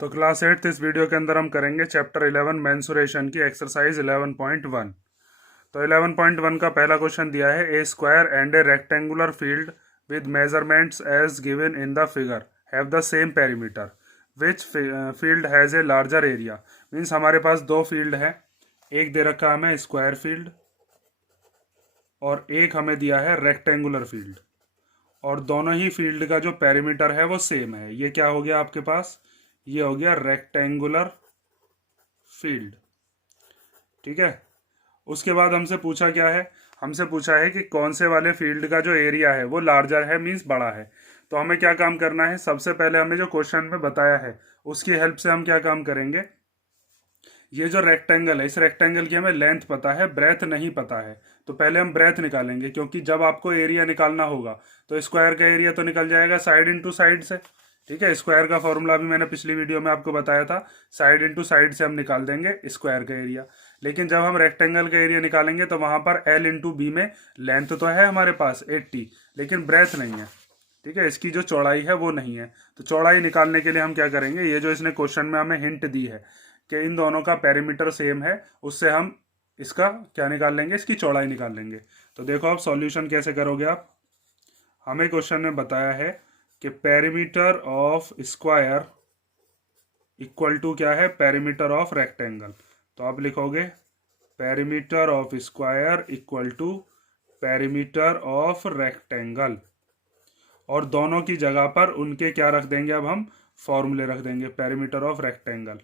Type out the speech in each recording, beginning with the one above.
तो क्लास 8 इस वीडियो के अंदर हम करेंगे चैप्टर 11 मेंसुरेशन की एक्सरसाइज 11.1। तो 11.1 का पहला क्वेश्चन दिया है a square and a rectangular field with measurements as given in the figure have the same perimeter which field has a larger area. Means हमारे पास दो फील्ड है, एक दे रखा हमें स्क्वायर फील्ड और एक हमें दिया है रेक्टेंगुलर फील्ड, और दोनों ही फील्ड का जो पेरीमीटर है वो सेम है। ये क्या हो गया आपके पास, ये हो गया रेक्टेंगुलर फील्ड। ठीक है, उसके बाद हमसे पूछा क्या है, हमसे पूछा है कि कौन से वाले फील्ड का जो एरिया है वो लार्जर है, मीन्स बड़ा है। तो हमें क्या काम करना है, सबसे पहले हमें जो क्वेश्चन में बताया है उसकी हेल्प से हम क्या काम करेंगे। ये जो रेक्टेंगल है, इस रेक्टेंगल की हमें लेंथ पता है, ब्रेथ नहीं पता है। तो पहले हम ब्रेथ निकालेंगे, क्योंकि जब आपको एरिया निकालना होगा तो स्क्वायर का एरिया तो निकल जाएगा साइड इंटू साइड से। ठीक है, स्क्वायर का फॉर्मूला भी मैंने पिछली वीडियो में आपको बताया था, साइड इंटू साइड से हम निकाल देंगे स्क्वायर का एरिया। लेकिन जब हम रेक्टेंगल का एरिया निकालेंगे तो वहां पर एल इंटू बी में लेंथ तो है हमारे पास 80, लेकिन ब्रेथ नहीं है। ठीक है, इसकी जो चौड़ाई है वो नहीं है। तो चौड़ाई निकालने के लिए हम क्या करेंगे, ये जो इसने क्वेश्चन में हमें हिंट दी है कि इन दोनों का पेरीमीटर सेम है, उससे हम इसका क्या निकाल लेंगे, इसकी चौड़ाई निकाल लेंगे। तो देखो आप सॉल्यूशन कैसे करोगे आप। हमें क्वेश्चन में बताया है कि perimeter of square equal to क्या है, पेरीमीटर ऑफ रेक्टेंगल। तो आप लिखोगे perimeter of square equal to perimeter of rectangle, और दोनों की जगह पर उनके क्या रख देंगे, अब हम फॉर्मूले रख देंगे पेरीमीटर ऑफ रेक्टेंगल।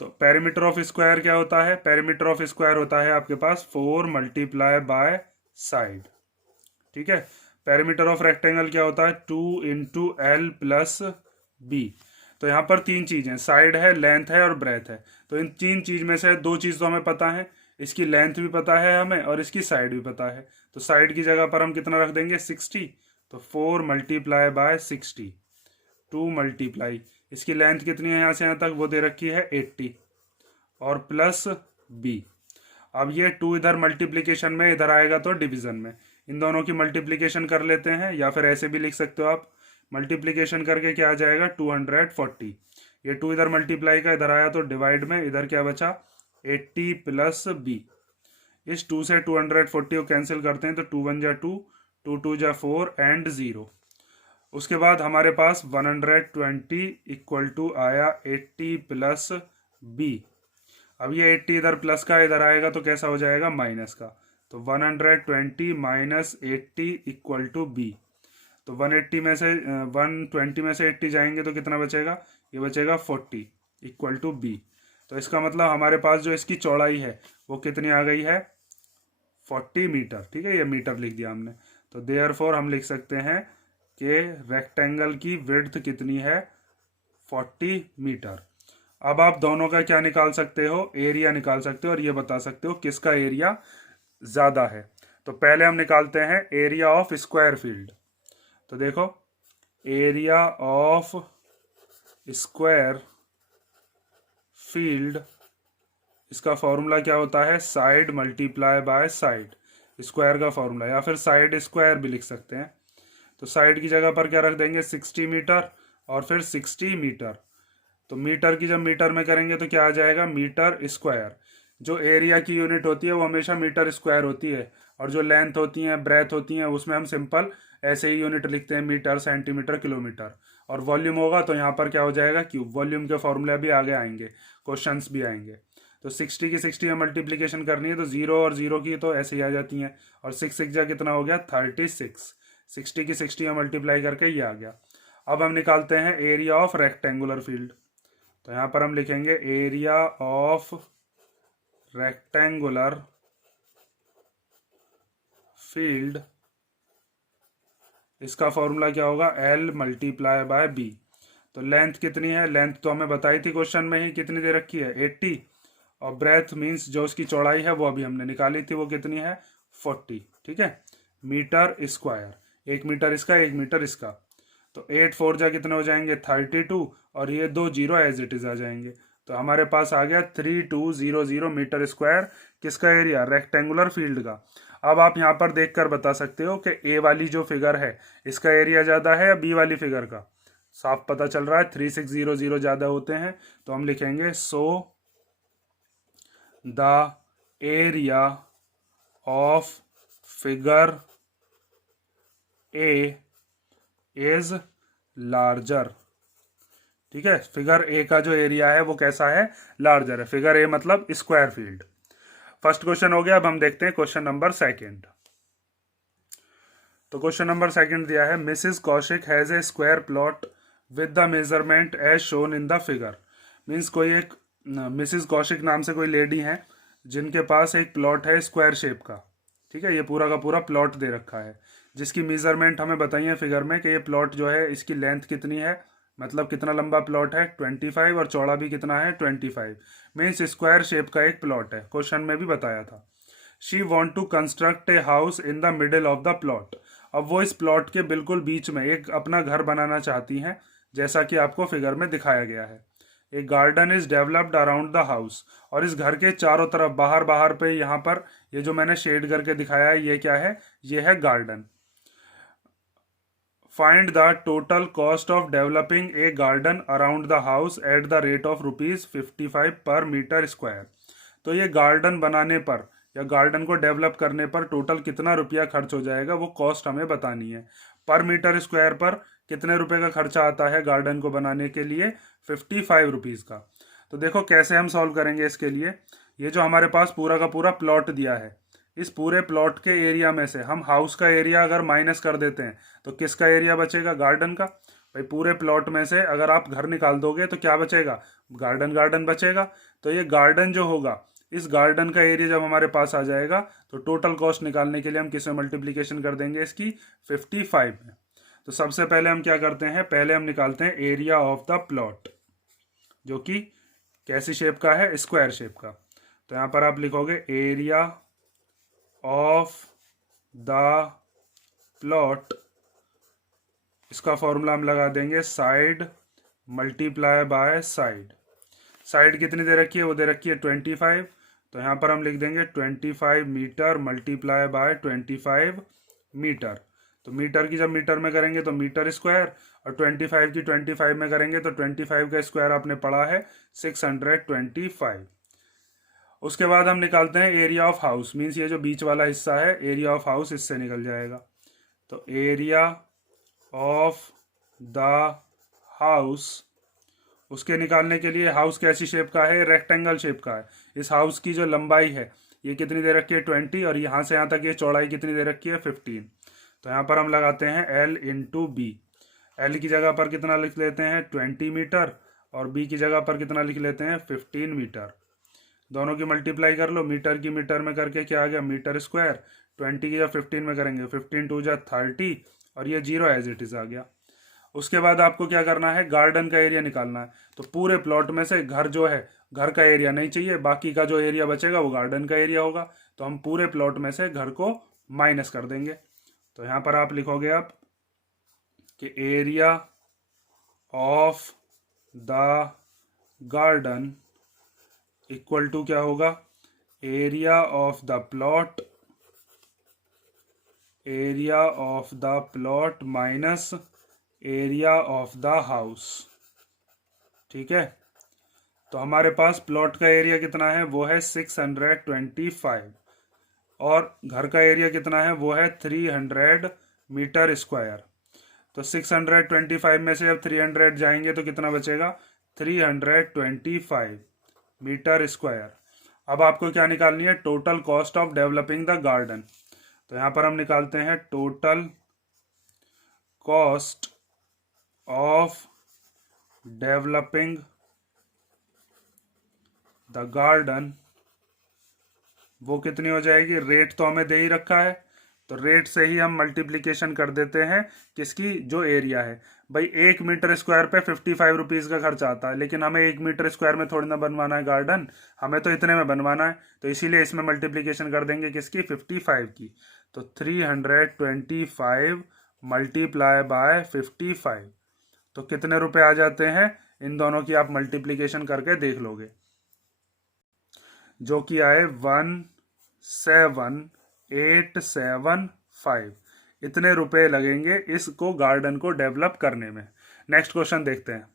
तो पेरीमीटर ऑफ स्क्वायर क्या होता है, पेरीमीटर ऑफ स्क्वायर होता है आपके पास 4 मल्टीप्लाई बाय साइड। ठीक है, पेरीमीटर ऑफ रेक्टेंगल क्या होता है 2 इंटू एल प्लस बी। तो यहाँ पर तीन चीजें, साइड है, लेंथ है और ब्रेथ है। तो इन तीन चीज में से दो चीज तो हमें पता है, इसकी लेंथ भी पता है हमें और इसकी साइड भी पता है। तो साइड की जगह पर हम कितना रख देंगे 60। तो 4 मल्टीप्लाई बाय 60, 2 मल्टीप्लाई, इसकी लेंथ कितनी है यहाँ से यहाँ तक, वो दे रखी है 80, और प्लस बी। अब ये 2 इधर मल्टीप्लीकेशन में, इधर आएगा तो डिवीजन में। इन दोनों की मल्टीप्लीकेशन कर लेते हैं, या फिर ऐसे भी लिख सकते हो आप, मल्टीप्लीकेशन करके क्या आ जाएगा 240। ये 2 इधर मल्टीप्लाई का, इधर आया तो डिवाइड में, इधर क्या बचा 80 प्लस बी। इस 2 से 240 को कैंसिल करते हैं तो 2 1 जा 2, 2 2 जा 4 एंड 0। उसके बाद हमारे पास 120 इक्वल टू आया 80 प्लस बी। अब ये 80 इधर प्लस का, इधर आएगा तो कैसा हो जाएगा माइनस का। तो 120 माइनस 80 इक्वल टू बी। तो 180 में से 120 में से 80 जाएंगे तो कितना बचेगा, ये बचेगा 40 इक्वल टू बी। तो इसका मतलब हमारे पास जो इसकी चौड़ाई है वो कितनी आ गई है 40 मीटर। ठीक है, ये मीटर लिख दिया हमने। तो देयरफॉर हम लिख सकते हैं कि रेक्टेंगल की विड्थ कितनी है 40 मीटर। अब आप दोनों का क्या निकाल सकते हो, एरिया निकाल सकते हो, और ये बता सकते हो किसका एरिया ज्यादा है। तो पहले हम निकालते हैं एरिया ऑफ स्क्वायर फील्ड। तो देखो एरिया ऑफ स्क्वायर फील्ड, इसका फॉर्मूला क्या होता है, side multiply by side, square का फॉर्मूला, या फिर साइड स्क्वायर भी लिख सकते हैं। तो साइड की जगह पर क्या रख देंगे 60 मीटर और फिर 60 मीटर। तो मीटर की जब मीटर में करेंगे तो क्या आ जाएगा मीटर स्क्वायर। जो एरिया की यूनिट होती है वो हमेशा मीटर स्क्वायर होती है, और जो लेंथ होती है, ब्रेथ होती है, उसमें हम सिंपल ऐसे ही यूनिट लिखते हैं, मीटर, सेंटीमीटर, किलोमीटर। और वॉल्यूम होगा तो यहाँ पर क्या हो जाएगा क्यूब। वॉल्यूम के फॉर्मूले भी आगे आएंगे, क्वेश्चंस भी आएंगे। तो 60 की 60 में मल्टीप्लीकेशन करनी है तो 0 और 0 की तो ऐसे ही आ जाती हैं, और 6 6 जा कितना हो गया 36। 60 की 60 में मल्टीप्लाई करके ये आ गया। अब हम निकालते हैं एरिया ऑफ रेक्टेंगुलर फील्ड। तो यहाँ पर हम लिखेंगे एरिया ऑफ रेक्टेंगुलर फील्ड, इसका फॉर्मूला क्या होगा एल मल्टीप्लाई बाय बी। तो लेंथ कितनी है, लेंथ तो हमें बताई थी क्वेश्चन में ही, कितनी दे रखी है 80, और ब्रेथ मींस जो उसकी चौड़ाई है वो अभी हमने निकाली थी, वो कितनी है 40। ठीक है, मीटर स्क्वायर, 1 मीटर इसका, 1 मीटर इसका। तो 8 4 जा कितने हो जाएंगे 32, और ये 2 जीरो एज इट इज आ जाएंगे। तो हमारे पास आ गया 3200 मीटर स्क्वायर, किसका एरिया, रेक्टेंगुलर फील्ड का। अब आप यहाँ पर देखकर बता सकते हो कि ए वाली जो फिगर है इसका एरिया ज़्यादा है या बी वाली फिगर का। साफ पता चल रहा है 3600 ज़्यादा होते हैं, तो हम लिखेंगे so the area of figure A is larger. ठीक है, फिगर ए का जो एरिया है वो कैसा है, लार्जर है। फिगर ए मतलब स्क्वायर फील्ड। फर्स्ट क्वेश्चन हो गया। अब हम देखते हैं क्वेश्चन नंबर सेकंड। तो क्वेश्चन नंबर सेकंड दिया है Mrs Kaushik has a square plot with the measurement as shown in the figure. Means कोई एक मिसिस कौशिक नाम से कोई लेडी है जिनके पास एक प्लॉट है स्क्वायर शेप का। ठीक है, ये पूरा का पूरा प्लॉट दे रखा है जिसकी मेजरमेंट हमें बताई है फिगर में कि ये प्लॉट जो है इसकी लेंथ कितनी है, मतलब कितना लंबा प्लॉट है 25 और चौड़ा भी कितना है 25। मीन्स स्क्वायर शेप का एक प्लॉट है, क्वेश्चन में भी बताया था। She want to construct a house in the middle of the plot. अब वो इस प्लॉट के बिल्कुल बीच में एक अपना घर बनाना चाहती हैं, जैसा कि आपको फिगर में दिखाया गया है। एक garden is developed around the house, और इस घर के चारों तरफ बाहर बाहर पे यहाँ पर ये जो मैंने शेड करके दिखाया है ये क्या है, ये है garden. Find the total cost of developing a garden around the house at the rate of ₹55 पर मीटर स्क्वायर। तो ये गार्डन बनाने पर या गार्डन को डेवलप करने पर टोटल कितना रुपया खर्च हो जाएगा वो कॉस्ट हमें बतानी है। पर मीटर स्क्वायर पर कितने रुपए का खर्चा आता है गार्डन को बनाने के लिए, 55 रुपीज़ का। तो देखो कैसे हम सॉल्व करेंगे इसके लिए। ये जो हमारे पास पूरा का पूरा प्लॉट दिया है, इस पूरे प्लॉट के एरिया में से हम हाउस का एरिया अगर माइनस कर देते हैं तो किसका एरिया बचेगा, गार्डन का। भाई पूरे प्लॉट में से अगर आप घर निकाल दोगे तो क्या बचेगा, गार्डन गार्डन बचेगा। तो ये गार्डन जो होगा, इस गार्डन का एरिया जब हमारे पास आ जाएगा तो टोटल कॉस्ट निकालने के लिए हम किस में मल्टीप्लीकेशन कर देंगे, इसकी 55 में। तो सबसे पहले हम क्या करते हैं, पहले हम निकालते हैं एरिया ऑफ द प्लॉट, जो कि कैसी शेप का है, स्क्वायर शेप का। तो यहाँ पर आप लिखोगे एरिया ऑफ द प्लॉट, इसका फॉर्मूला हम लगा देंगे side multiply by side. Side कितनी दे रखी है, वो दे रखी है 25। तो यहाँ पर हम लिख देंगे 25 मीटर मल्टीप्लाई बाय 25 मीटर। तो मीटर की जब मीटर में करेंगे तो मीटर स्क्वायर, और 25 की 25 में करेंगे तो 25 का स्क्वायर आपने पढ़ा है 625। उसके बाद हम निकालते हैं एरिया ऑफ हाउस। मीन्स ये जो बीच वाला हिस्सा है एरिया ऑफ हाउस, इससे निकल जाएगा। तो एरिया ऑफ द हाउस, उसके निकालने के लिए हाउस कैसी शेप का है, रेक्टेंगल शेप का है। इस हाउस की जो लंबाई है ये कितनी दे रखी है 20, और यहाँ से यहाँ तक ये चौड़ाई कितनी दे रखी है 15। तो यहाँ पर हम लगाते हैं L इंटू बी। एल की जगह पर कितना लिख लेते हैं 20 मीटर, और बी की जगह पर कितना लिख लेते हैं 15 मीटर। दोनों की मल्टीप्लाई कर लो, मीटर की मीटर में करके क्या आ गया, मीटर स्क्वायर। 20 की जब 15 में करेंगे 15 टू जा 30, और ये 0 एज इट इज आ गया। उसके बाद आपको क्या करना है, गार्डन का एरिया निकालना है। तो पूरे प्लॉट में से घर जो है, घर का एरिया नहीं चाहिए, बाकी का जो एरिया बचेगा वो गार्डन का एरिया होगा। तो हम पूरे प्लॉट में से घर को माइनस कर देंगे। तो यहाँ पर आप लिखोगे आप कि area of the garden equal to क्या होगा, area of the plot, area of the plot minus area of the house. ठीक है, तो हमारे पास प्लॉट का एरिया कितना है, वो है 625, और घर का एरिया कितना है, वो है 300 मीटर स्क्वायर। तो 625 में से जब 300 जाएंगे तो कितना बचेगा, 325 मीटर स्क्वायर। अब आपको क्या निकालनी है, total cost of developing the garden. तो यहाँ पर हम निकालते हैं total cost of developing the garden, वो कितनी हो जाएगी, रेट तो हमें दे ही रखा है तो रेट से ही हम मल्टीप्लीकेशन कर देते हैं किसकी, जो एरिया है। भाई 1 मीटर स्क्वायर पे 55 रुपीज़ का खर्चा आता है, लेकिन हमें 1 मीटर स्क्वायर में थोड़ी ना बनवाना है गार्डन, हमें तो इतने में बनवाना है। तो इसीलिए इसमें मल्टीप्लीकेशन कर देंगे किसकी, 55 की। तो 325 मल्टीप्लाई बाय 55, तो कितने रुपए आ जाते हैं, इन दोनों की आप मल्टीप्लीकेशन करके देख लोगे, जो कि आए 17875। इतने रुपए लगेंगे इसको गार्डन को डेवलप करने में। नेक्स्ट क्वेश्चन देखते हैं।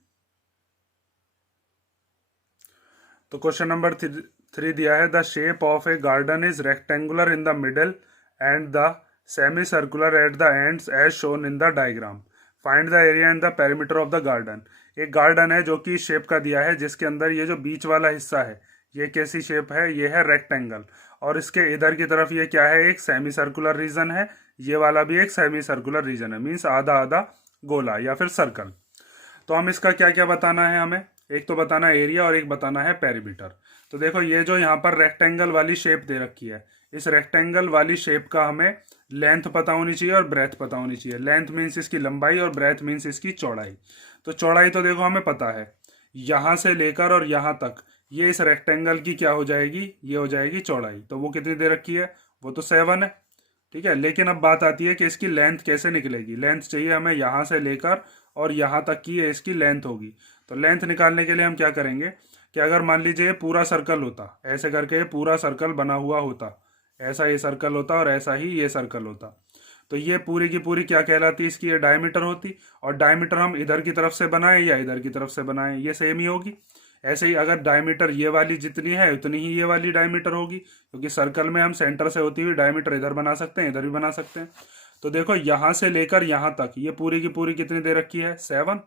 तो क्वेश्चन नंबर 3 दिया है, the shape of a garden is rectangular in the middle and the semi circular at the ends as shown in the diagram. Find the area and the perimeter of the garden. एक garden है जो कि shape का दिया है, जिसके अंदर ये जो बीच वाला हिस्सा है ये कैसी शेप है, ये है रेक्टेंगल, और इसके इधर की तरफ ये क्या है, एक सेमी सर्कुलर रीजन है, ये वाला भी एक सेमी सर्कुलर रीजन है, मीन्स आधा आधा गोला या फिर सर्कल। तो हम इसका क्या क्या बताना है, हमें एक तो बताना है एरिया और एक बताना है पेरीमीटर। तो देखो ये जो यहाँ पर रेक्टेंगल वाली शेप दे रखी है, इस रेक्टेंगल वाली शेप का हमें लेंथ पता होनी चाहिए और ब्रेथ पता होनी चाहिए। लेंथ मीन्स इसकी लंबाई और ब्रेथ मीन्स इसकी चौड़ाई। तो चौड़ाई तो देखो हमें पता है, यहाँ से लेकर और यहाँ तक ये इस रेक्टेंगल की क्या हो जाएगी, ये हो जाएगी चौड़ाई। तो वो कितनी दे रखी है, वो तो 7 है, ठीक है। लेकिन अब बात आती है कि इसकी लेंथ कैसे निकलेगी। लेंथ चाहिए हमें यहाँ से लेकर और यहाँ तक की इसकी लेंथ होगी। तो लेंथ निकालने के लिए हम क्या करेंगे कि अगर मान लीजिए ये पूरा सर्कल होता, ऐसे करके ये पूरा सर्कल बना हुआ होता, ऐसा ये सर्कल होता और ऐसा ही ये सर्कल होता, तो ये पूरी की पूरी क्या कहलाती, इसकी ये डायमीटर होती। और डायमीटर हम इधर की तरफ से बनाएं या इधर की तरफ से बनाएं, ये सेम ही होगी। ऐसे ही अगर डायमीटर ये वाली जितनी है उतनी ही ये वाली डायमीटर होगी, क्योंकि सर्कल में हम सेंटर से होती हुई डायमीटर इधर बना सकते हैं, इधर भी बना सकते हैं। तो देखो यहाँ से लेकर यहाँ तक ये पूरी की पूरी कितनी दे रखी है, 7।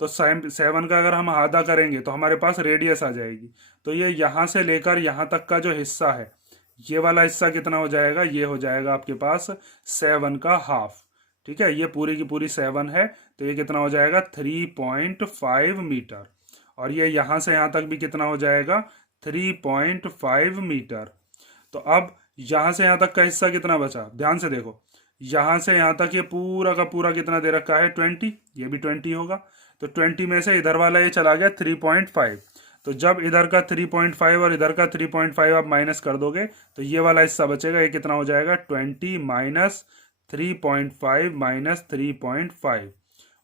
तो 7 का अगर हम आधा करेंगे तो हमारे पास रेडियस आ जाएगी। तो ये यहाँ से लेकर यहाँ तक का जो हिस्सा है, ये वाला हिस्सा कितना हो जाएगा, ये हो जाएगा आपके पास 7 का हाफ, ठीक है। ये पूरी की पूरी 7 है, तो ये कितना हो जाएगा 3.5 मीटर। और ये यहाँ से यहाँ तक भी कितना हो जाएगा 3.5 मीटर। तो अब यहाँ से यहाँ तक का हिस्सा कितना बचा, ध्यान से देखो, यहाँ से यहाँ तक ये पूरा का पूरा कितना दे रखा है 20, ये भी 20 होगा। तो 20 में से इधर वाला ये चला गया 3.5। तो जब इधर का 3.5 और इधर का 3.5 आप माइनस कर दोगे तो ये वाला हिस्सा बचेगा, ये कितना हो जाएगा 20 माइनस 3.5 माइनस 3.5,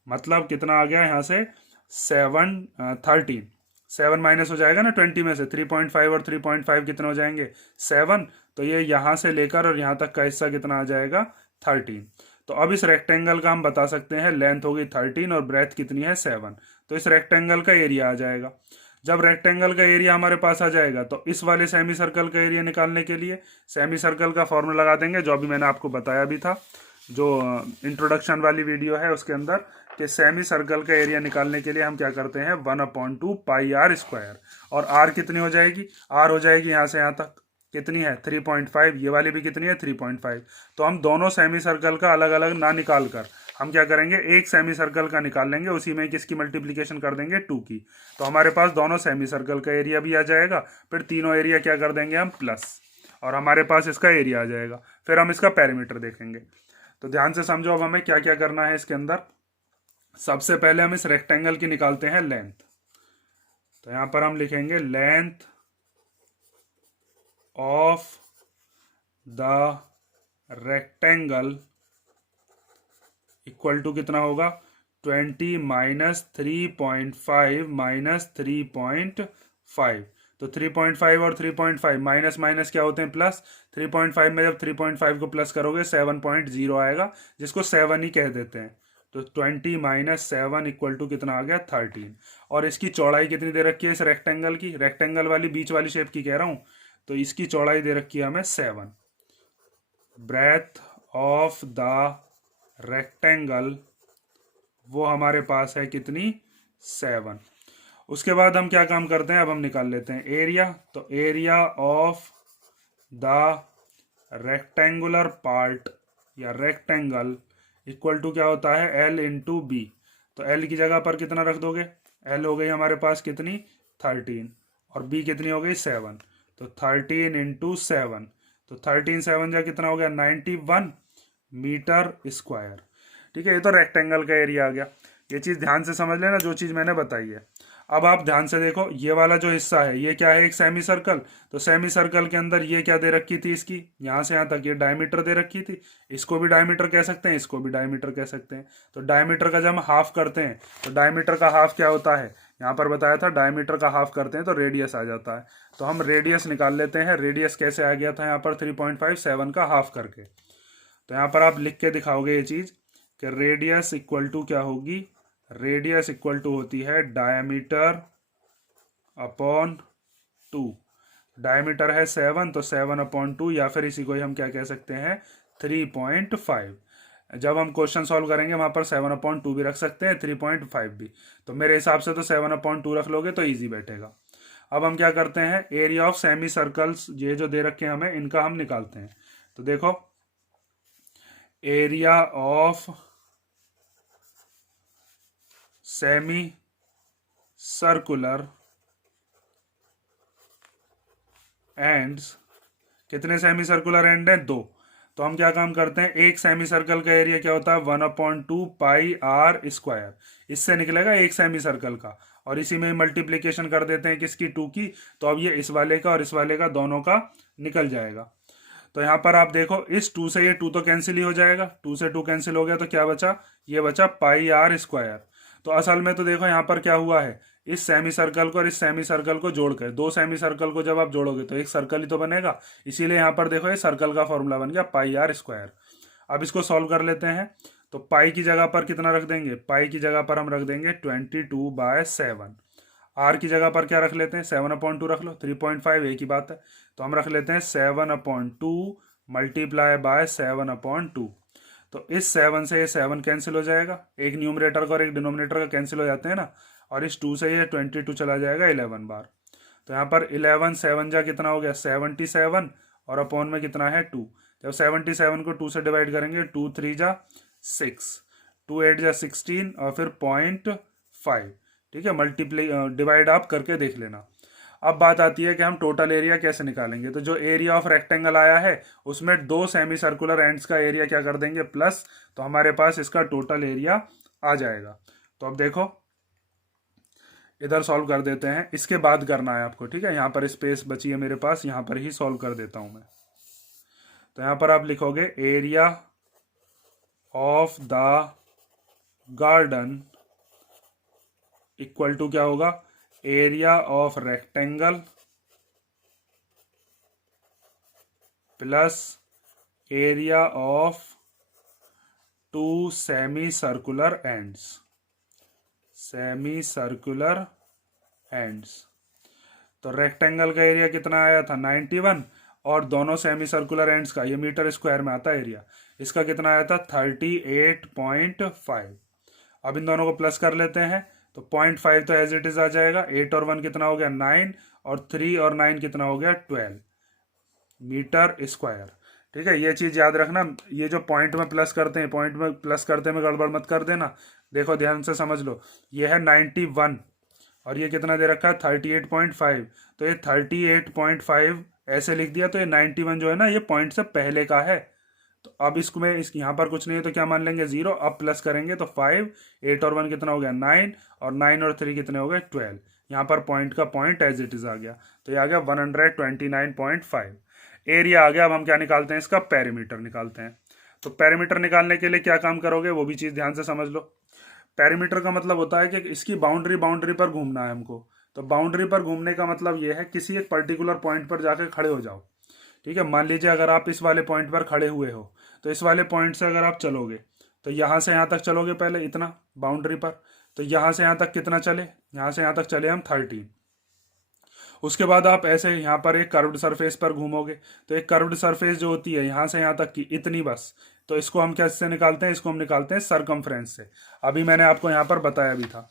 मतलब कितना आ गया यहाँ से 13। 7 माइनस हो जाएगा ना 20 में से, 3.5 और 3.5 कितने हो जाएंगे 7। तो ये यहाँ से लेकर और यहाँ तक का हिस्सा कितना आ जाएगा 13। तो अब इस रेक्टेंगल का हम बता सकते हैं लेंथ होगी 13 और ब्रेथ कितनी है 7। तो इस रेक्टेंगल का एरिया आ जाएगा। जब रेक्टेंगल का एरिया हमारे पास आ जाएगा तो इस वाले सेमी सर्कल का एरिया निकालने के लिए सेमी सर्कल का फॉर्मूला लगा देंगे, जो अभी मैंने आपको बताया भी था, जो इंट्रोडक्शन वाली वीडियो है उसके अंदर, कि सेमी सर्कल का एरिया निकालने के लिए हम क्या करते हैं 1/2 पाई आर स्क्वायर। और आर कितनी हो जाएगी, आर हो जाएगी यहाँ से यहाँ तक कितनी है 3.5, ये वाली भी कितनी है 3.5। तो हम दोनों सेमी सर्कल का अलग अलग ना निकाल कर हम क्या करेंगे, एक सेमी सर्कल का निकाल लेंगे, उसी में किसकी मल्टीप्लिकेशन कर देंगे 2 की। तो हमारे पास दोनों सेमी सर्कल का एरिया भी आ जाएगा, फिर तीनों एरिया क्या कर देंगे हम प्लस, और हमारे पास इसका एरिया आ जाएगा। फिर हम इसका पेरीमीटर देखेंगे। तो ध्यान से समझो अब हमें क्या क्या करना है इसके अंदर। सबसे पहले हम इस रेक्टेंगल की निकालते हैं लेंथ। तो यहां पर हम लिखेंगे length of the rectangle equal to कितना होगा 20 माइनस 3.5 माइनस 3.5। तो 3.5 और 3.5 माइनस माइनस क्या होते हैं प्लस। 3.5 में जब 3.5 को प्लस करोगे 7.0 आएगा, जिसको 7 ही कह देते हैं। तो 20 माइनस 7 इक्वल टू कितना आ गया 13। और इसकी चौड़ाई कितनी दे रखी है इस रेक्टेंगल की, रेक्टेंगल वाली बीच वाली शेप की कह रहा हूँ, तो इसकी चौड़ाई दे रखी है हमें 7। ब्रेथ ऑफ द रेक्टेंगल वो हमारे पास है कितनी 7। उसके बाद हम क्या काम करते हैं, अब हम निकाल लेते हैं एरिया। तो area of the rectangular part या रेक्टेंगल इक्वल टू क्या होता है L इंटू बी। तो L की जगह पर कितना रख दोगे, L हो गई हमारे पास कितनी 13 और B कितनी हो गई 7। तो 13 इंटू 7, तो 13 7 जा कितना हो गया 91 मीटर स्क्वायर। ठीक है, ये तो रेक्टेंगल का एरिया आ गया। ये चीज़ ध्यान से समझ लेना जो चीज़ मैंने बताई है। अब आप ध्यान से देखो, ये वाला जो हिस्सा है ये क्या है, एक सेमी सर्कल। तो सेमी सर्कल के अंदर ये क्या दे रखी थी, इसकी यहाँ से यहाँ तक ये डायमीटर दे रखी थी। इसको भी डायमीटर कह सकते हैं, इसको भी डायमीटर कह सकते हैं। तो डायमीटर का जब हम हाफ करते हैं तो डायमीटर का हाफ क्या होता है, यहाँ पर बताया था डायमीटर का हाफ करते हैं तो रेडियस आ जाता है। तो हम रेडियस निकाल लेते हैं। रेडियस कैसे आ गया था यहाँ पर 3.5 7 का हाफ करके। तो यहाँ पर आप लिख के दिखाओगे ये चीज़ कि रेडियस इक्वल टू क्या होगी रेडियस इक्वल टू होती है डायमीटर अपॉन 2। डायमीटर है 7, तो 7/2, या फिर इसी को ही हम क्या कह सकते हैं 3.5। जब हम क्वेश्चन सॉल्व करेंगे वहां पर 7/2 भी रख सकते हैं, 3.5 भी। तो मेरे हिसाब से तो 7/2 रख लोगे तो इजी बैठेगा। अब हम क्या करते हैं, एरिया ऑफ सेमी सर्कल्स ये जो दे रखे हैं हमें, इनका हम निकालते हैं। तो देखो, area of semi circular ends, कितने सेमी सर्कुलर एंड हैं, 2। तो हम क्या काम करते हैं, एक सेमी सर्कल का एरिया क्या होता है 1/2 पाई आर स्क्वायर, इससे निकलेगा एक सेमी सर्कल का, और इसी में मल्टीप्लीकेशन कर देते हैं किसकी, 2 की। तो अब ये इस वाले का और इस वाले का दोनों का निकल जाएगा। तो यहाँ पर आप देखो, इस 2 से ये 2 तो कैंसिल ही हो जाएगा, 2 से 2 कैंसिल हो गया, तो क्या बचा, ये बचा पाई आर स्क्वायर। तो असल में तो देखो यहाँ पर क्या हुआ है, इस सेमी सर्कल को और इस सेमी सर्कल को जोड़कर, दो सेमी सर्कल को जब आप जोड़ोगे तो एक सर्कल ही तो बनेगा, इसीलिए यहाँ पर देखो ये सर्कल का फॉर्मूला बन गया पाई आर स्क्वायर। अब इसको सॉल्व कर लेते हैं। तो पाई की जगह पर कितना रख देंगे, पाई की जगह पर हम रख देंगे 22/7। आर की जगह पर क्या रख लेते हैं, 7/2 रख लो, 3.5 एक ही बात है। तो हम रख लेते हैं 7/2 मल्टीप्लाई बाय 7/2। तो इस 7 से ये 7 कैंसिल हो जाएगा, एक न्यूमरेटर का और एक डिनोमिनेटर का कैंसिल हो जाते हैं ना, और इस 2 से ये 22 चला जाएगा 11 बार। तो यहाँ पर 11 7 जा कितना हो गया 77, और अपॉन में कितना है 2। जब 77 को 2 से डिवाइड करेंगे, 2 3 जा 6, 2 8 जा 16, और फिर 0.5। ठीक है, मल्टीप्लाई डिवाइड आप करके देख लेना। अब बात आती है कि हम टोटल एरिया कैसे निकालेंगे। तो जो एरिया ऑफ रेक्टेंगल आया है उसमें 2 सेमी सर्कुलर एंड्स का एरिया क्या कर देंगे प्लस, तो हमारे पास इसका टोटल एरिया आ जाएगा। तो अब देखो, इधर सॉल्व कर देते हैं, इसके बाद करना है आपको। ठीक है, यहाँ पर स्पेस बची है मेरे पास, यहाँ पर ही सॉल्व कर देता हूं मैं। तो यहाँ पर आप लिखोगे area of the garden equal to क्या होगा, area of rectangle plus area of 2 semi circular ends, semi circular ends. तो रेक्टेंगल का एरिया कितना आया था 91, और दोनों सेमी सर्कुलर एंड्स का, ये मीटर स्क्वायर में आता है एरिया, इसका कितना आया था 38.5। अब इन दोनों को प्लस कर लेते हैं, तो 0.5 तो एज इट इज आ जाएगा, 8 और 1 कितना हो गया 9, और 3 और 9 कितना हो गया 12 मीटर स्क्वायर। ठीक है, ये चीज याद रखना, ये जो पॉइंट में प्लस करते हैं, पॉइंट में प्लस करते में गड़बड़ मत कर देना। देखो ध्यान से समझ लो, ये है 91 और ये कितना दे रखा है 38.5। तो ये 38.5 ऐसे लिख दिया, तो ये 91 जो है ना ये पॉइंट से पहले का है। तो अब इसको में इस यहाँ पर कुछ नहीं है तो क्या मान लेंगे 0। अब प्लस करेंगे तो 5, 8 और 1 कितना हो गया 9, और 9 और 3 कितने हो गए 12। यहाँ पर पॉइंट का पॉइंट एज इट इज आ गया, तो ये आ गया 129.5 एरिया आ गया। अब हम क्या निकालते हैं, इसका पेरीमीटर निकालते हैं। तो पेरीमीटर निकालने के लिए क्या काम करोगे वो भी चीज़ ध्यान से समझ लो। पेरीमीटर का मतलब होता है कि इसकी बाउंड्री पर घूमना है हमको। तो बाउंड्री पर घूमने का मतलब ये है किसी एक पर्टिकुलर पॉइंट पर जाकर खड़े हो जाओ। ठीक है, मान लीजिए अगर आप इस वाले पॉइंट पर खड़े हुए हो, तो इस वाले पॉइंट से अगर आप चलोगे तो यहाँ से यहाँ तक चलोगे पहले इतना बाउंड्री पर, तो यहाँ से यहाँ तक कितना चले, यहाँ से यहाँ तक चले हम 13। उसके बाद आप ऐसे यहाँ पर एक कर्व्ड सरफेस पर घूमोगे, तो एक कर्व्ड सरफेस जो होती है यहाँ से यहाँ तक की इतनी बस, तो इसको हम कैसे निकालते हैं, इसको हम निकालते हैं सरकमफ्रेंस से। अभी मैंने आपको यहाँ पर बताया भी था,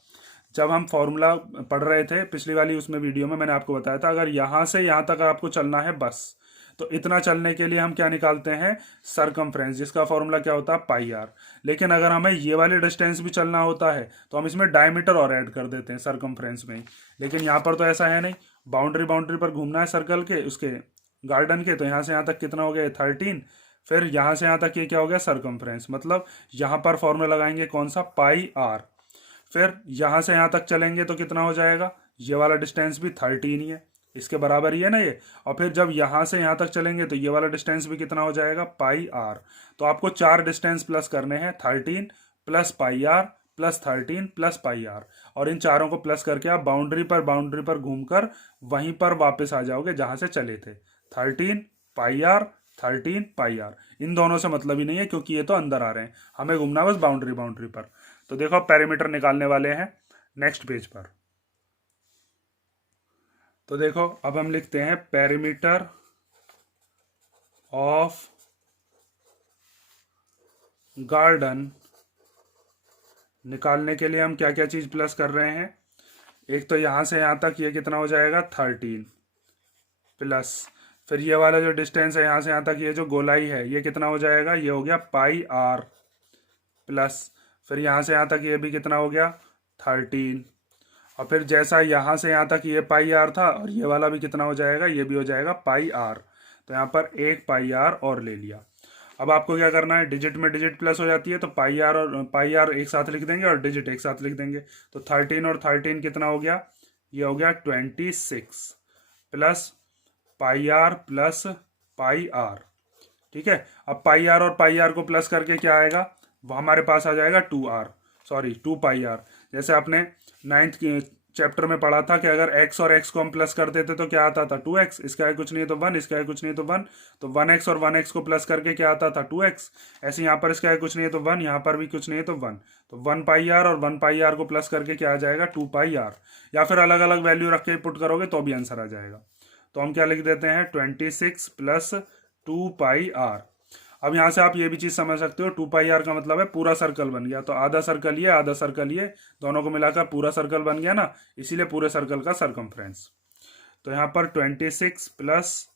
जब हम फॉर्मूला पढ़ रहे थे पिछली वाली उसमें वीडियो में मैंने आपको बताया था, अगर यहाँ से यहाँ तक आपको चलना है बस, तो इतना चलने के लिए हम क्या निकालते हैं सरकमफ्रेंस, जिसका फॉर्मूला क्या होता है पाई आर। लेकिन अगर हमें ये वाले डिस्टेंस भी चलना होता है तो हम इसमें डायमीटर और ऐड कर देते हैं सरकमफ्रेंस में ही। लेकिन यहाँ पर तो ऐसा है नहीं, बाउंड्री पर घूमना है सर्कल के, उसके गार्डन के, तो यहाँ से यहाँ तक कितना हो गया 13, फिर यहाँ से यहाँ तक ये क्या हो गया सरकमफ्रेंस, मतलब यहाँ पर फॉर्मूला लगाएंगे कौन सा पाई आर। फिर यहाँ से यहाँ तक चलेंगे तो कितना हो जाएगा, ये वाला डिस्टेंस भी 13 ही है, इसके बराबर ही है ना ये। और फिर जब यहाँ से यहाँ तक चलेंगे तो ये वाला डिस्टेंस भी कितना हो जाएगा पाई आर। तो आपको 4 डिस्टेंस प्लस करने हैं, 13 plus pi r plus 13 plus pi r, और इन चारों को प्लस करके आप बाउंड्री पर घूमकर वहीं पर वापस आ जाओगे जहां से चले थे। 13 पाई आर 13 पाई आर, इन दोनों से मतलब ही नहीं है क्योंकि ये तो अंदर आ रहे हैं, हमें घूमना बस बाउंड्री पर। तो देखो पेरीमीटर निकालने वाले हैं नेक्स्ट पेज पर। तो देखो अब हम लिखते हैं पेरीमीटर ऑफ गार्डन। निकालने के लिए हम क्या क्या चीज प्लस कर रहे हैं, एक तो यहां से यहां तक ये कितना हो जाएगा 13 प्लस, फिर ये वाला जो डिस्टेंस है यहाँ से यहाँ तक ये जो गोलाई है ये कितना हो जाएगा, ये हो गया पाई आर प्लस, फिर यहाँ से यहाँ तक ये भी कितना हो गया 13, और फिर जैसा यहाँ से यहाँ तक ये पाई आर था और ये वाला भी कितना हो जाएगा, ये भी हो जाएगा पाई आर। तो यहाँ पर एक पाई आर और ले लिया। अब आपको क्या करना है, डिजिट में डिजिट प्लस हो जाती है तो पाई आर और पाई आर एक साथ लिख देंगे और डिजिट एक साथ लिख देंगे। तो 13 और 13 कितना हो गया, ये हो गया 26 plus pi r plus pi r. ठीक है, अब पाई आर और पाई आर को प्लस करके क्या आएगा, वो हमारे पास आ जाएगा 2 पाई आर। जैसे आपने 9th चैप्टर में पढ़ा था कि अगर x और x को हम प्लस कर देते तो क्या आता था 2x, इसका है कुछ नहीं तो 1, इसका है कुछ नहीं तो 1, तो 1x और 1x को प्लस करके क्या आता था 2x। ऐसे यहाँ पर इसका है कुछ नहीं तो 1, यहाँ पर भी कुछ नहीं तो 1, तो 1 पाई आर और 1 पाई आर को प्लस करके क्या आ जाएगा 2 पाई आर, या फिर अलग अलग वैल्यू रख के पुट करोगे तो भी आंसर आ जाएगा। तो हम क्या लिख देते हैं 26 प्लस 2 पाई आर। अब यहाँ से आप ये भी चीज समझ सकते हो 2 पाई आर का मतलब है पूरा सर्कल बन गया, तो आधा सर्कल ये आधा सर्कल ये दोनों को मिलाकर पूरा सर्कल बन गया ना, इसीलिए पूरे सर्कल का सरकमफ्रेंस। तो यहाँ पर 26 प्लस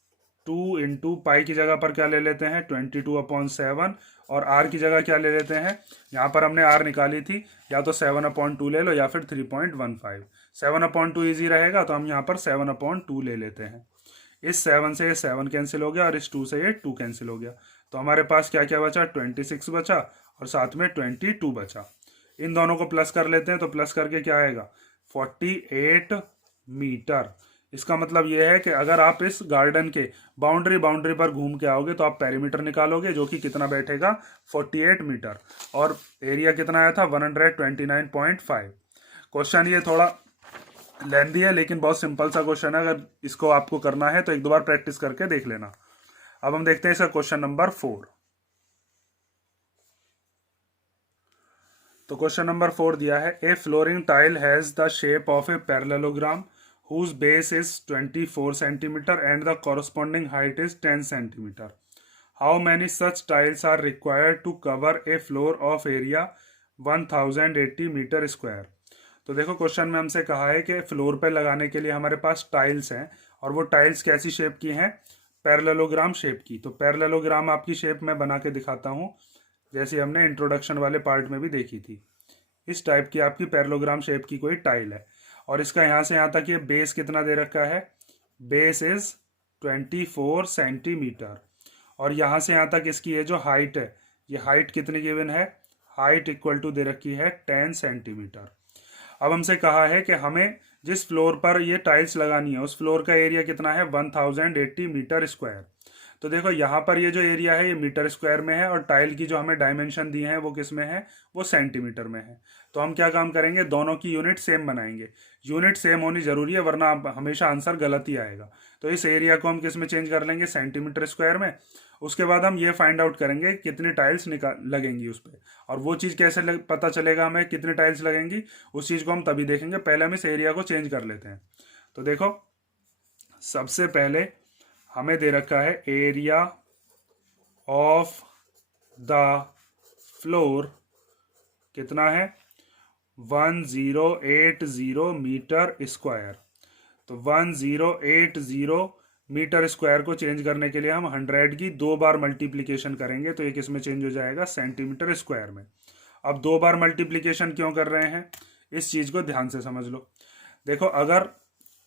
2 इंटू पाई की जगह पर क्या ले लेते हैं 22/7, और आर की जगह क्या ले लेते हैं, यहाँ पर हमने आर निकाली थी, या तो 7/2 ले लो या फिर 3.15। 7/2 ईजी रहेगा तो हम यहाँ पर 7/2 ले लेते हैं। इस 7 से ये 7 कैंसिल हो गया और इस 2 से ये 2 कैंसिल हो गया, तो हमारे पास क्या क्या बचा 26 बचा और साथ में 22 बचा। इन दोनों को प्लस कर लेते हैं, तो प्लस करके क्या आएगा 48 मीटर। इसका मतलब यह है कि अगर आप इस गार्डन के बाउंड्री पर घूम के आओगे तो आप पेरीमीटर निकालोगे जो कि कितना बैठेगा 48 मीटर, और एरिया कितना आया था 129.5। क्वेश्चन ये थोड़ा लेंदी है लेकिन बहुत सिंपल सा क्वेश्चन है, अगर इसको आपको करना है तो एक दो बार प्रैक्टिस करके देख लेना। अब हम देखते हैं इसका क्वेश्चन नंबर 4। तो क्वेश्चन नंबर 4 दिया है a flooring tile has the shape of a parallelogram whose base is 24 centimeter and the corresponding height is 10 centimeter. How many such tiles are required to cover a floor of area 1080 metre square. तो देखो question में हमसे कहा है कि floor पे लगाने के लिए हमारे पास टाइल्स हैं, और वो टाइल्स कैसी शेप की हैं, पैरेललोग्राम शेप की। तो पैरेललोग्राम आपकी शेप में बना के दिखाता हूँ, जैसे हमने इंट्रोडक्शन वाले पार्ट में भी देखी थी। इस टाइप की आपकी पैरेललोग्राम शेप की कोई टाइल है, और इसका यहाँ से यहाँ तक ये बेस कितना दे रखा है, बेस इज 24 सेंटीमीटर, और यहाँ से यहाँ तक इसकी ये जो हाइट है, ये हाइट कितनी गिवन है, हाइट इक्वल टू दे रखी है 10 सेंटीमीटर। अब हमसे कहा है कि हमें जिस फ्लोर पर ये टाइल्स लगानी है उस फ्लोर का एरिया कितना है 1080 मीटर स्क्वायर। तो देखो यहाँ पर ये जो एरिया है ये मीटर स्क्वायर में है, और टाइल की जो हमें डायमेंशन दी है वो किस में है, वो सेंटीमीटर में है। तो हम क्या काम करेंगे, दोनों की यूनिट सेम बनाएंगे। यूनिट सेम होनी जरूरी है वरना हमेशा आंसर गलत ही आएगा। तो इस एरिया को हम किस में चेंज कर लेंगे, सेंटीमीटर स्क्वायर में। उसके बाद हम ये फाइंड आउट करेंगे कितनी टाइल्स लगेंगी उस पर, और वो चीज़ कैसे पता चलेगा हमें कितनी टाइल्स लगेंगी, उस चीज़ को हम तभी देखेंगे। पहले हम इस एरिया को चेंज कर लेते हैं। तो देखो सबसे पहले हमें दे रखा है एरिया ऑफ द फ्लोर कितना है 1080 मीटर स्क्वायर। तो 1080 मीटर स्क्वायर को चेंज करने के लिए हम 100 की 2 बार मल्टीप्लीकेशन करेंगे, तो ये किस में चेंज हो जाएगा, सेंटीमीटर स्क्वायर में। अब 2 बार मल्टीप्लीकेशन क्यों कर रहे हैं, इस चीज़ को ध्यान से समझ लो। देखो अगर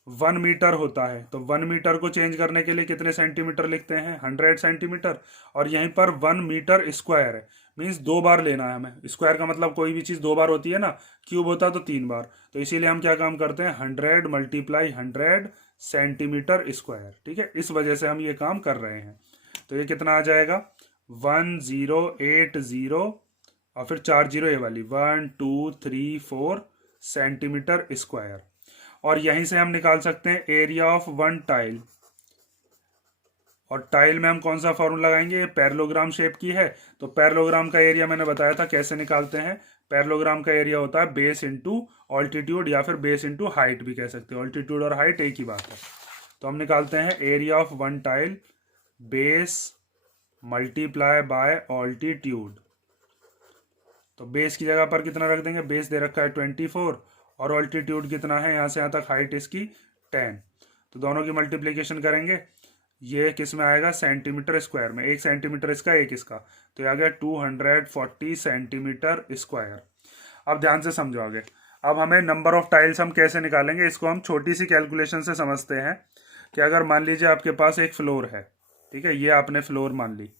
1 मीटर होता है तो 1 मीटर को चेंज करने के लिए कितने सेंटीमीटर लिखते हैं 100 सेंटीमीटर, और यहीं पर 1 मीटर स्क्वायर है, मीन्स 2 बार लेना है हमें। स्क्वायर का मतलब कोई भी चीज़ 2 बार होती है ना, क्यूब होता तो 3 बार, तो इसीलिए हम क्या काम करते हैं 100 मल्टीप्लाई 100 सेंटीमीटर स्क्वायर। ठीक है, इस वजह से हम ये काम कर रहे हैं। तो ये कितना आ जाएगा 1080 और फिर 4 जीरो ये वाली 1 2 3 4 सेंटीमीटर स्क्वायर। और यहीं से हम निकाल सकते हैं एरिया ऑफ वन टाइल, और टाइल में हम कौन सा फॉर्मूला लगाएंगे, ये पैरेललोग्राम शेप की है, तो पैरेललोग्राम का एरिया मैंने बताया था कैसे निकालते हैं, पैरेललोग्राम का एरिया होता है बेस इंटू ऑल्टीट्यूड या फिर बेस इंटू हाइट भी कह सकते हैं, ऑल्टीट्यूड और हाइट एक ही बात है। तो हम निकालते हैं area of one tile base multiply by altitude. तो बेस की जगह पर कितना रख देंगे, बेस दे रखा है 24 और ऑल्टीट्यूड कितना है, यहाँ से यहाँ तक हाइट इसकी 10। तो दोनों की मल्टीप्लिकेशन करेंगे, ये किस में आएगा, सेंटीमीटर स्क्वायर में। 1 सेंटीमीटर इसका, 1 इसका, तो ये आ गया 240 सेंटीमीटर स्क्वायर। अब ध्यान से समझो आगे। अब हमें नंबर ऑफ टाइल्स हम कैसे निकालेंगे, इसको हम छोटी सी कैलकुलेशन से समझते हैं कि अगर मान लीजिए आपके पास एक फ्लोर है, ठीक है, ये आपने फ्लोर मान ली,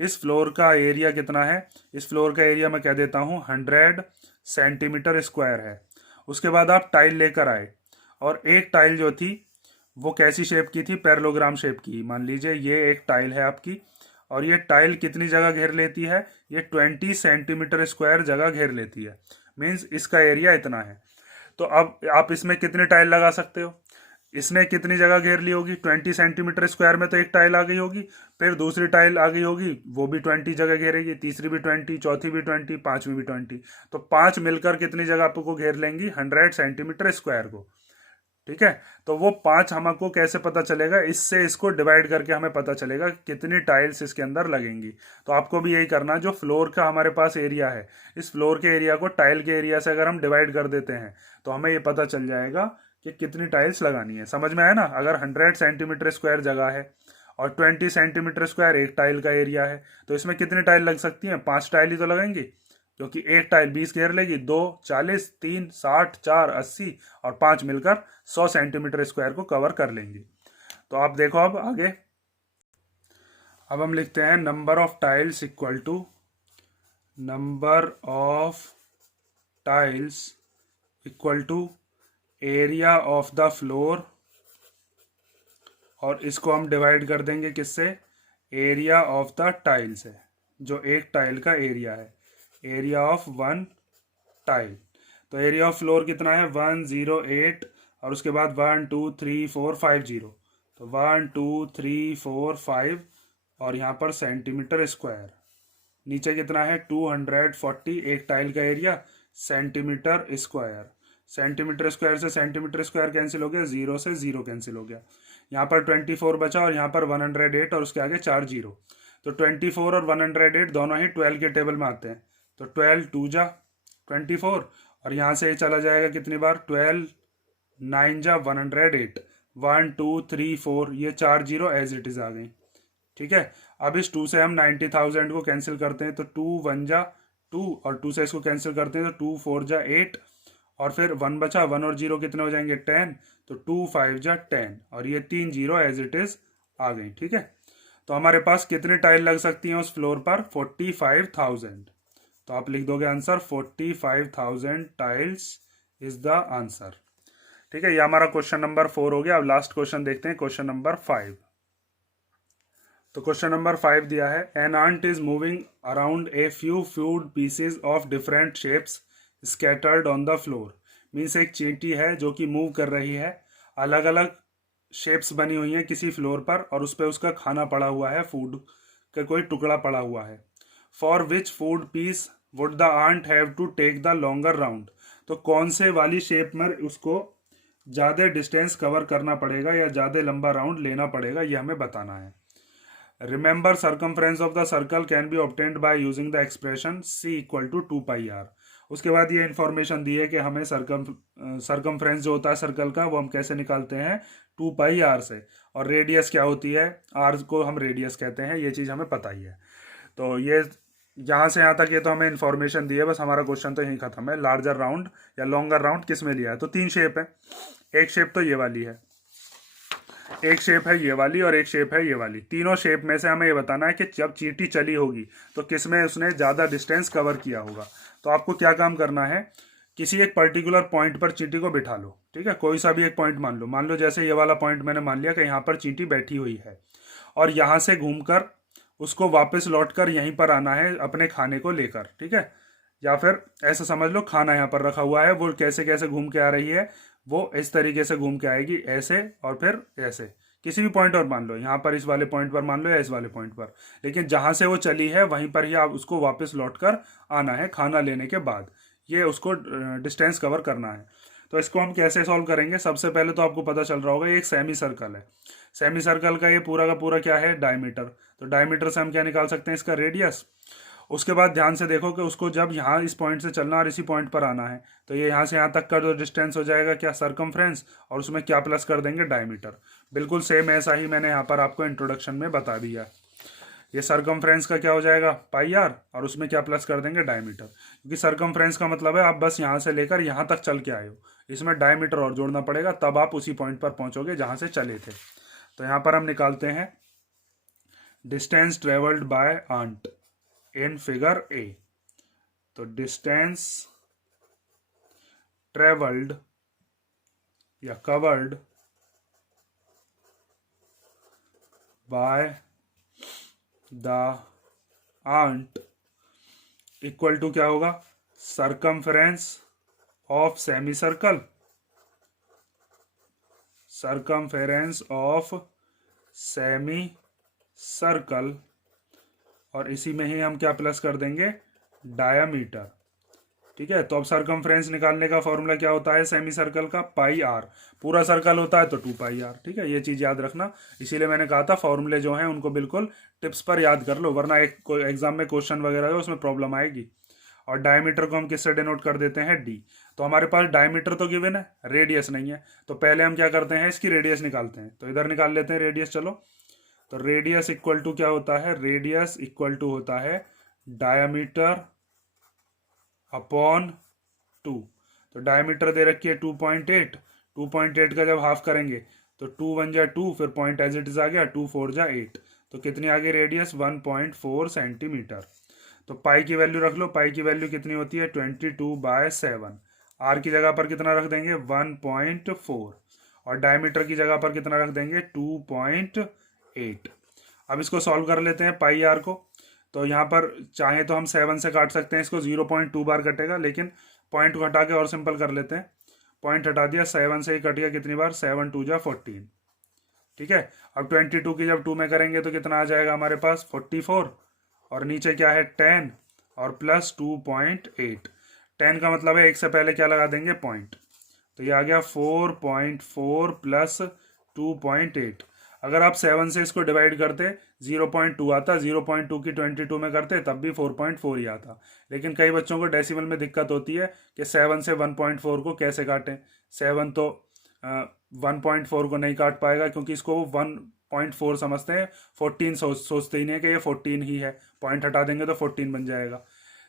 इस फ्लोर का एरिया कितना है, इस फ्लोर का एरिया मैं कह देता हूँ 100 सेंटीमीटर स्क्वायर है। उसके बाद आप टाइल लेकर आए और एक टाइल जो थी वो कैसी शेप की थी, पैरेललोग्राम शेप की। मान लीजिए ये एक टाइल है आपकी और ये टाइल कितनी जगह घेर लेती है, ये 20 सेंटीमीटर स्क्वायर जगह घेर लेती है, मीन्स इसका एरिया इतना है। तो अब आप इसमें कितनी टाइल लगा सकते हो, इसने कितनी जगह घेर ली होगी, 20 सेंटीमीटर स्क्वायर में तो एक टाइल आ गई होगी, फिर दूसरी टाइल आ गई होगी वो भी 20 जगह घेरेगी, तीसरी भी 20, चौथी भी 20, पांचवी भी 20। तो 5 मिलकर कितनी जगह आपको घेर लेंगी, 100 सेंटीमीटर स्क्वायर को, ठीक है। तो वो 5 हमको कैसे पता चलेगा, इससे इसको डिवाइड करके हमें पता चलेगा कितनी टाइल्स इसके अंदर लगेंगी। तो आपको भी यही करना, जो फ्लोर का हमारे पास एरिया है, इस फ्लोर के एरिया को टाइल के एरिया से अगर हम डिवाइड कर देते हैं तो हमें ये पता चल जाएगा कि कितनी टाइल्स लगानी है। समझ में आया ना। अगर 100 सेंटीमीटर स्क्वायर जगह है और 20 सेंटीमीटर स्क्वायर एक टाइल का एरिया है, तो इसमें कितनी टाइल लग सकती हैं, 5 टाइल ही तो लगेंगी, क्योंकि एक टाइल 20 घेर लेगी, 2 40, 3 60, 4 80 और 5 मिलकर 100 सेंटीमीटर स्क्वायर को कवर कर लेंगी। तो आप देखो अब आगे, अब हम लिखते हैं number of tiles equal to number of tiles equal to area of the floor, और इसको हम डिवाइड कर देंगे किससे, एरिया ऑफ द टाइल्स है, जो एक टाइल का एरिया है, एरिया ऑफ वन टाइल। तो एरिया ऑफ फ्लोर कितना है, 108 और उसके बाद 1 2 3 4 5 0, तो 1 2 3 4 5 और यहाँ पर सेंटीमीटर स्क्वायर। नीचे कितना है 240, एक टाइल का area, centimetre square. Centimetre square से सेंटीमीटर स्क्वायर कैंसिल हो गया, 0 से 0 कैंसिल हो गया, यहाँ पर 24 बचा और यहाँ पर 108 और उसके आगे 4 0। तो 24 और 108 दोनों ही 12 के टेबल में आते हैं, तो 12 2 जा 24 और यहाँ से चला जाएगा कितनी बार, 12 9 जा 108, 1 2 3 4, ये 4 0 एज इट इज आ गई, ठीक है। अब इस 2 से हम 90,000 को कैंसिल करते हैं, तो 2 1 जा 2 और 2 से इसको कैंसिल करते हैं तो 2 4 जा 8 और फिर 1 बचा, 1 और 0 कितने हो जाएंगे 10, तो 2 5 जा 10 और ये 3 0 एज इट इज आ गई, ठीक है। तो हमारे पास कितनी टाइल लग सकती हैं उस फ्लोर पर, 45,000। तो आप लिख दोगे answer 45,000 tiles is the answer, ठीक है। ये हमारा क्वेश्चन नंबर 4 हो गया। अब लास्ट क्वेश्चन देखते हैं, क्वेश्चन नंबर 5। तो क्वेश्चन नंबर 5 दिया है, an ant is moving around a few food pieces of different shapes scattered on the floor. Means एक चींटी है जो कि मूव कर रही है, अलग अलग शेप्स बनी हुई हैं किसी फ्लोर पर और उस पर उसका खाना पड़ा हुआ है, फूड का कोई टुकड़ा पड़ा हुआ है। For which food piece would the ant have to take the longer round. तो कौन से वाली शेप में उसको ज़्यादा डिस्टेंस कवर करना पड़ेगा या ज़्यादा लंबा राउंड लेना पड़ेगा, ये हमें बताना है। Remember circumference of the circle can be obtained by using the expression c equal to 2πr। उसके बाद ये इन्फॉर्मेशन दी है कि हमें सर्कमफ्रेंस जो होता है सर्कल का वो हम कैसे निकालते हैं, 2πr से, और रेडियस क्या होती है, r को हम रेडियस कहते हैं, ये चीज़ हमें पता ही है। तो ये यहाँ से यहाँ तक ये तो हमें इन्फॉर्मेशन दी है, बस हमारा क्वेश्चन तो यहीं खत्म है। लार्जर राउंड या लॉन्गर राउंड किस में लिया है, तो 3 शेप है, एक शेप तो ये वाली है, एक शेप है ये वाली और एक शेप है ये वाली। तीनों शेप में से हमें ये बताना है कि जब चींटी चली होगी तो किस में उसने ज़्यादा डिस्टेंस कवर किया होगा। तो आपको क्या काम करना है, किसी एक पर्टिकुलर पॉइंट पर चींटी को बिठा लो, ठीक है, कोई सा भी एक पॉइंट मान लो जैसे ये वाला पॉइंट मैंने मान लिया कि यहाँ पर चींटी बैठी हुई है, और यहाँ से घूमकर उसको वापस लौटकर यहीं पर आना है अपने खाने को लेकर, ठीक है। या फिर ऐसा समझ लो खाना यहाँ पर रखा हुआ है, वो कैसे कैसे घूम के आ रही है, वो इस तरीके से घूम के आएगी, ऐसे और फिर ऐसे, किसी भी पॉइंट पर मान लो, यहाँ पर इस वाले पॉइंट पर मान लो या इस वाले पॉइंट पर, लेकिन जहाँ से वो चली है वहीं पर ही आप उसको वापस लौट कर आना है खाना लेने के बाद। ये उसको डिस्टेंस कवर करना है। तो इसको हम कैसे सॉल्व करेंगे? सबसे पहले तो आपको पता चल रहा होगा ये एक सेमी सर्कल है। सेमी सर्कल का ये पूरा का पूरा क्या है? डायमीटर। तो डायमीटर से हम क्या निकाल सकते हैं? इसका रेडियस। उसके बाद ध्यान से देखो कि उसको जब यहाँ इस पॉइंट से चलना और इसी पॉइंट पर आना है, तो ये यहाँ से यहाँ तक का जो डिस्टेंस हो जाएगा क्या? सरकमफ्रेंस, और उसमें क्या प्लस कर देंगे? डायमीटर। बिल्कुल सेम ऐसा ही मैंने यहाँ पर आपको इंट्रोडक्शन में बता दिया। ये सरकमफ्रेंस का क्या हो जाएगा? पाई आर, और उसमें क्या प्लस कर देंगे? डायमीटर। क्योंकि सरकमफ्रेंस का मतलब है आप बस यहाँ से लेकर यहाँ तक चल के आए हो, इसमें डायमीटर और जोड़ना पड़ेगा, तब आप उसी पॉइंट पर पहुंचोगे जहाँ से चले थे। तो यहाँ पर हम निकालते हैं distance travelled by ant in figure A. तो डिस्टेंस ट्रेवल्ड या covered by the ant equal to क्या होगा? Circumference of semi circle, circumference of semi circle, और इसी में ही हम क्या प्लस कर देंगे? डायामीटर। ठीक है, तो अब सरकमफ्रेंस निकालने का फॉर्मूला क्या होता है सेमी सर्कल का? पाई आर। पूरा सर्कल होता है तो 2 पाई आर। ठीक है, ये चीज़ याद रखना, इसीलिए मैंने कहा था फॉर्मूले जो हैं उनको बिल्कुल टिप्स पर याद कर लो, वरना एक एग्जाम में क्वेश्चन वगैरह है उसमें प्रॉब्लम आएगी। और डायमीटर को हम किससे डिनोट कर देते हैं? डी। तो हमारे पास डायमीटर तो गिवन है, रेडियस नहीं है, तो पहले हम क्या करते हैं? इसकी रेडियस निकालते हैं। तो इधर निकाल लेते हैं रेडियस। चलो, तो रेडियस इक्वल टू क्या होता है? रेडियस इक्वल टू होता है डायमीटर अपॉन 2। तो डायमीटर दे रखी है 2.8। 2.8 का जब हाफ करेंगे तो 2 1 जा 2, फिर पॉइंट एज इट इज आ गया, 2 4 जा 8। तो कितनी आ गई रेडियस? 1.4 सेंटीमीटर। तो पाई की वैल्यू रख लो। पाई की वैल्यू कितनी होती है? 22/7। आर की जगह पर कितना रख देंगे? 1.4। और डायमीटर की जगह पर कितना रख देंगे? 2.8। अब इसको सॉल्व कर लेते हैं पाई आर को। तो यहाँ पर चाहे तो हम 7 से काट सकते हैं इसको, 0.2 बार कटेगा, लेकिन पॉइंट को हटा के और सिंपल कर लेते हैं। पॉइंट हटा दिया, 7 से ही कट गया, कितनी बार? 7 2 जा 14। ठीक है, अब 22 की जब 2 में करेंगे तो कितना आ जाएगा हमारे पास? 44। और नीचे क्या है? 10 और प्लस 2.8। 10 का मतलब है एक से पहले क्या लगा देंगे? पॉइंट। तो ये आ गया 4.4 प्लस 2.8। अगर आप 7 से इसको डिवाइड करते 0.2 आता, 0.2 की 22 में करते तब भी 4.4 ही आता। लेकिन कई बच्चों को डेसिमल में दिक्कत होती है कि 7 से 1.4 को कैसे काटें। 7 तो 1.4 को नहीं काट पाएगा, क्योंकि इसको वो 1.4 समझते हैं, 14 सोचते ही नहीं कि ये 14 ही है। पॉइंट हटा देंगे तो 14 बन जाएगा।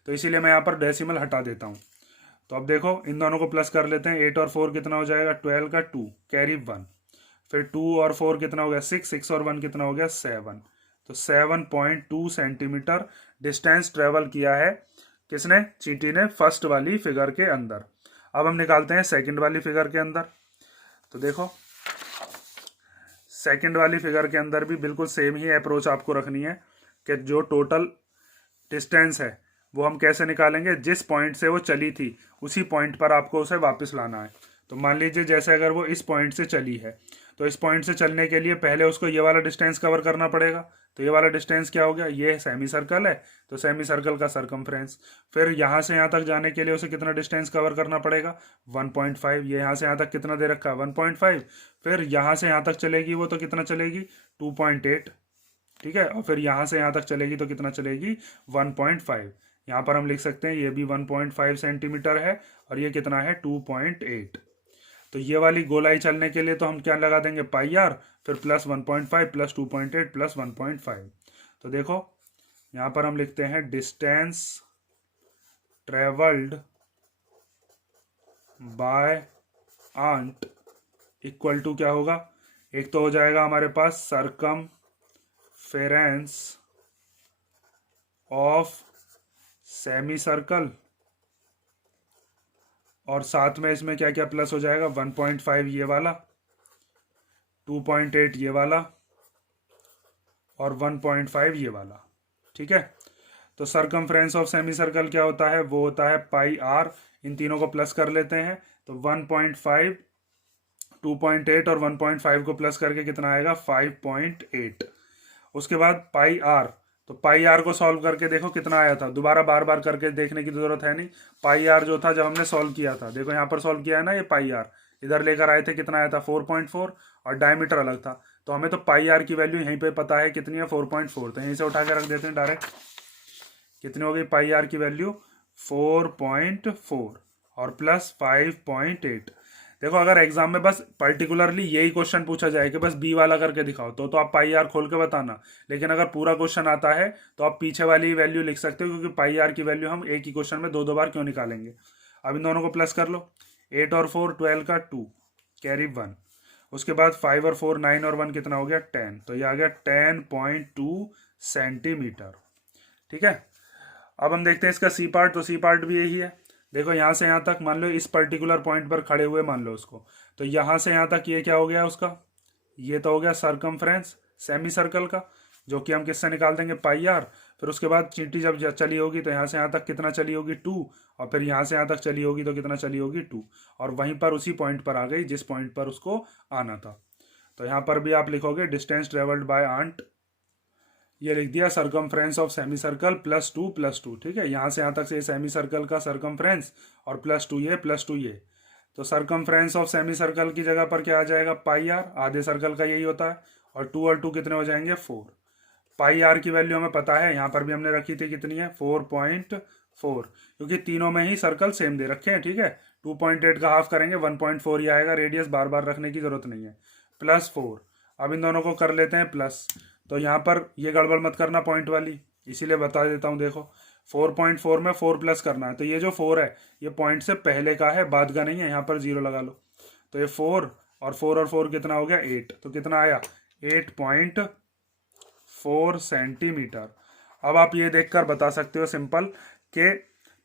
तो इसीलिए मैं यहाँ पर डेसिमल हटा देता हूँ। तो अब देखो इन दोनों को प्लस कर लेते हैं। 8 और 4 कितना हो जाएगा? 12 का 2 कैरी 1, फिर 2 और 4 कितना हो गया? 6, 6 और 1 कितना हो गया? 7। तो 7.2 सेंटीमीटर डिस्टेंस ट्रेवल किया है किसने? चींटी ने, फर्स्ट वाली फिगर के अंदर। अब हम निकालते हैं सेकंड वाली फिगर के अंदर। तो देखो सेकंड वाली फिगर के अंदर भी बिल्कुल सेम ही अप्रोच आपको रखनी है कि जो टोटल डिस्टेंस है वो हम कैसे निकालेंगे? जिस पॉइंट से वो चली थी उसी पॉइंट पर आपको उसे वापस लाना है। तो मान लीजिए जैसे अगर वो इस पॉइंट से चली है, तो इस पॉइंट से चलने के लिए पहले उसको ये वाला डिस्टेंस कवर करना पड़ेगा। तो ये वाला डिस्टेंस क्या हो गया? ये सेमी सर्कल है, तो सेमी सर्कल का सरकमफ्रेंस। फिर यहाँ से यहाँ तक जाने के लिए उसे कितना डिस्टेंस कवर करना पड़ेगा? 1.5। ये यहाँ से यहाँ तक कितना दे रखा है? 1.5। फिर यहाँ से यहाँ तक चलेगी वो, तो कितना चलेगी? 2.8। ठीक है, और फिर यहाँ से यहाँ तक चलेगी तो कितना चलेगी? 1.5। यहाँ पर हम लिख सकते हैं ये भी 1.5 सेंटीमीटर है, और ये कितना है? 2.8। तो ये वाली गोलाई चलने के लिए तो हम क्या लगा देंगे? पाई आर, फिर प्लस 1.5 प्लस 2.8 प्लस 1.5। तो देखो यहाँ पर हम लिखते हैं distance travelled by ant equal to क्या होगा? एक तो हो जाएगा हमारे पास सरकमफेरेंस ऑफ सेमी सर्कल, और साथ में इसमें क्या क्या प्लस हो जाएगा? 1.5 ये वाला, 2.8 ये वाला, और 1.5 ये वाला। ठीक है, तो सरकमफ्रेंस ऑफ सेमी सर्कल क्या होता है? वो होता है पाई आर। इन तीनों को प्लस कर लेते हैं, तो 1.5 2.8 और 1.5 को प्लस करके कितना आएगा 5.8। उसके बाद पाई आर, तो पाई आर को सॉल्व करके देखो कितना आया था, दोबारा बार बार करके देखने की जरूरत है नहीं। पाई आर जो था जब हमने सॉल्व किया था, देखो यहाँ पर सॉल्व किया है ना, ये पाई आर इधर लेकर आए थे, कितना आया था 4.4 और डायमीटर अलग था, तो हमें तो पाई आर की वैल्यू यहीं पे पता है कितनी है 4.4, तो यहीं से उठा के रख देते हैं डायरेक्ट। कितनी हो गई पाई आर की वैल्यू 4.4 और प्लस 5.8। देखो अगर एग्जाम में बस पर्टिकुलरली यही क्वेश्चन पूछा जाए कि बस बी वाला करके दिखाओ तो आप पाई आर खोल के बताना, लेकिन अगर पूरा क्वेश्चन आता है तो आप पीछे वाली वैल्यू लिख सकते हो, क्योंकि पाई आर की वैल्यू हम एक ही क्वेश्चन में दो दो बार क्यों निकालेंगे। अब इन दोनों को प्लस कर लो, 8 और 4 12 का 2 कैरी 1, उसके बाद 5 और 4 9 और 1 कितना हो गया 10, तो ये आ गया 10.2 सेंटीमीटर। ठीक है, अब हम देखते हैं इसका सी पार्ट, तो सी पार्ट भी यही है। देखो यहाँ से यहाँ तक मान लो इस पर्टिकुलर पॉइंट पर खड़े हुए मान लो उसको, तो यहाँ से यहाँ तक ये क्या हो गया उसका, ये तो हो गया सरकमफ्रेंस सेमी सर्कल का, जो कि हम किससे निकाल देंगे पाई आर। फिर उसके बाद चींटी जब चली होगी तो यहाँ से यहाँ तक कितना चली होगी 2, और फिर यहाँ से यहाँ तक चली होगी तो कितना चली होगी 2, और वहीं पर उसी पॉइंट पर आ गई जिस पॉइंट पर उसको आना था। तो यहाँ पर भी आप लिखोगे डिस्टेंस ट्रेवल्ड बाय आंट, ये लिख दिया सरकमफ्रेंस ऑफ सेमी सर्कल +2 ठीक है, यहाँ से यहाँ तक से सेमी सर्कल का सरकमफ्रेंस और +2 ये, तो सरकमफ्रेंस ऑफ सेमी सर्कल की जगह पर क्या आ जाएगा पाई आर, आधे सर्कल का यही होता है, और 2 और 2 कितने हो जाएंगे 4। पाई आर की वैल्यू हमें पता है, यहाँ पर भी हमने रखी थी कितनी है 4.4, क्योंकि तीनों में ही सर्कल सेम दे रखे हैं। ठीक है, 2.8 का हाफ करेंगे 1.4 ही आएगा, रेडियस बार बार रखने की जरूरत नहीं है, +4। अब इन दोनों को कर लेते हैं प्लस, तो यहाँ पर ये गड़बड़ मत करना पॉइंट वाली, इसीलिए बता देता हूँ। देखो 4.4 में 4 प्लस करना है, तो ये जो 4 है ये पॉइंट से पहले का है, बाद का नहीं है, यहाँ पर 0 लगा लो, तो ये 4 और 4 कितना हो गया 8, तो कितना आया 8.4 सेंटीमीटर। अब आप ये देखकर बता सकते हो सिंपल कि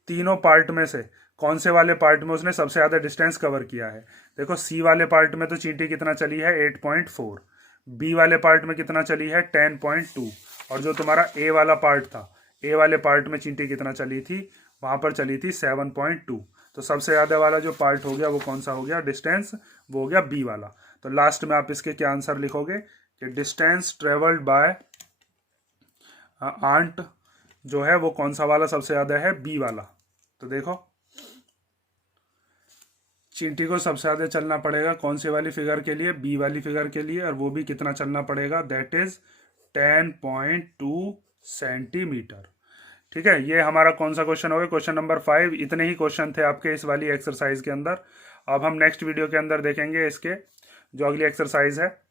तीनों पार्ट में से कौन से वाले पार्ट में उसने सबसे ज़्यादा डिस्टेंस कवर किया है। देखो सी वाले पार्ट में तो चींटी कितना चली है 8.4, बी वाले पार्ट में कितना चली है 10.2, और जो तुम्हारा ए वाला पार्ट था, ए वाले पार्ट में चींटी कितना चली थी, वहां पर चली थी 7.2। तो सबसे ज़्यादा वाला जो पार्ट हो गया वो कौन सा हो गया डिस्टेंस, वो हो गया बी वाला। तो लास्ट में आप इसके क्या आंसर लिखोगे कि डिस्टेंस ट्रेवल्ड बाय आंट जो है वो कौन सा वाला सबसे ज़्यादा है, बी वाला। तो देखो चींटी को सबसे ज़्यादा चलना पड़ेगा कौन सी वाली फिगर के लिए, बी वाली फिगर के लिए, और वो भी कितना चलना पड़ेगा, दैट इज 10.2 सेंटीमीटर। ठीक है, ये हमारा कौन सा क्वेश्चन हो गया, क्वेश्चन नंबर 5। इतने ही क्वेश्चन थे आपके इस वाली एक्सरसाइज के अंदर। अब हम नेक्स्ट वीडियो के अंदर देखेंगे इसके जो अगली एक्सरसाइज है,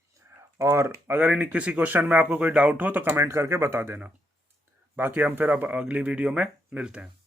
और अगर इन किसी क्वेश्चन में आपको कोई डाउट हो तो कमेंट करके बता देना। बाकी हम फिर अब अगली वीडियो में मिलते हैं।